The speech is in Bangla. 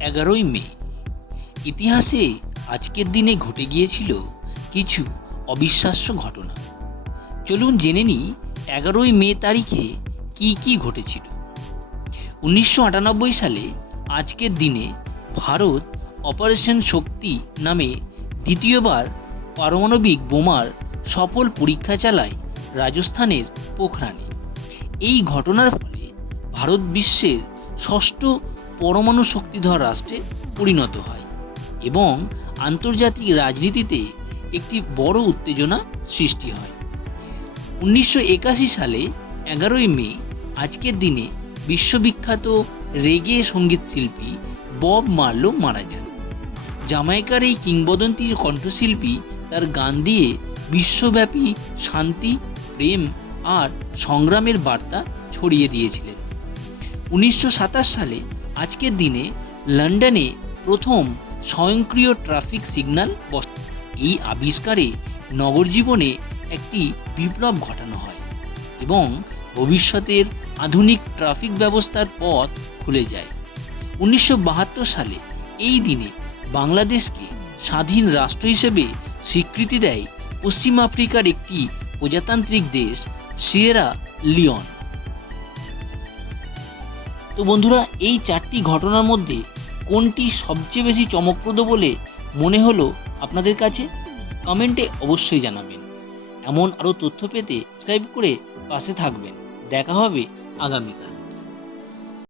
এগারোই মে। ইতিহাসে আজকের দিনে ঘটে গিয়েছিল কিছু অবিশ্বাস্য ঘটনা। চলুন জেনে নিই এগারোই মে তারিখে কি কি ঘটেছিল। উনিশশো আটানব্বই সালে আজকের দিনে ভারত অপারেশন শক্তি নামে দ্বিতীয়বার পারমাণবিক বোমার সফল পরীক্ষা চালায় রাজস্থানের পোখরানে। এই ঘটনার ফলে ভারত বিশ্বের ষষ্ঠ পরমাণু শক্তিধর রাষ্ট্রে পরিণত হয় এবং আন্তর্জাতিক রাজনীতিতে একটি বড় উত্তেজনা সৃষ্টি হয়। উনিশশো একাশি সালে এগারোই মে, আজকের দিনে বিশ্ববিখ্যাত রেগে সংগীত শিল্পী বব মার্লো মারা যান। জামাইকার এই কিংবদন্তি কণ্ঠশিল্পী তার গান দিয়ে বিশ্বব্যাপী শান্তি, প্রেম আর সংগ্রামের বার্তা ছড়িয়ে দিয়েছিলেন। উনিশশো সাতাশ সালে আজকের দিনে লন্ডনে প্রথম স্বয়ংক্রিয় ট্রাফিক সিগন্যাল বস এই আবিষ্কারে নগর জীবনে একটি বিপ্লব ঘটানো হয় এবং ভবিষ্যতের আধুনিক ট্রাফিক ব্যবস্থার পথ খুলে যায়। উনিশশো বাহাত্তর সালে এই দিনে বাংলাদেশকে স্বাধীন রাষ্ট্র হিসেবে স্বীকৃতি দেয় পশ্চিম আফ্রিকার একটি প্রজাতান্ত্রিক দেশ, সিয়েরা লিওন। তো বন্ধুরা, এই চারটি ঘটনার মধ্যে কোনটি সবচেয়ে বেশি চমকপ্রদ বলে মনে হলো আপনাদের কাছে? কমেন্টে অবশ্যই জানাবেন। এমন আরও তথ্য পেতে সাবস্ক্রাইব করে পাশে থাকবেন। দেখা হবে আগামীকাল।